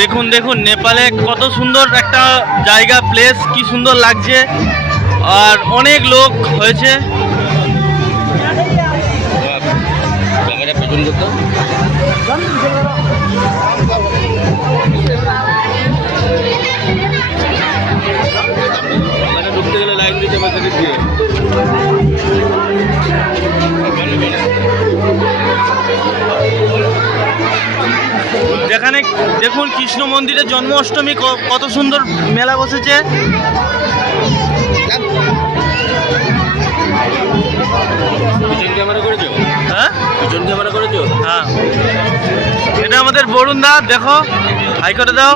দেখুন দেখুন নেপালে কত সুন্দর একটা জায়গা, প্লেস, কি সুন্দর লাগছে। আর অনেক লোক হয়েছে। ঢুকতে গেলে লাইন দিতে পারছে দিয়ে। যেখানে দেখুন কৃষ্ণ মন্দিরের জন্মাষ্টমী কত সুন্দর মেলা বসেছে। ক্যামেরা করেছো? হ্যাঁ, পিছন ক্যামেরা করেছো? হ্যাঁ, এটা আমাদের বরুণ দা, দেখো হাই করে দাও।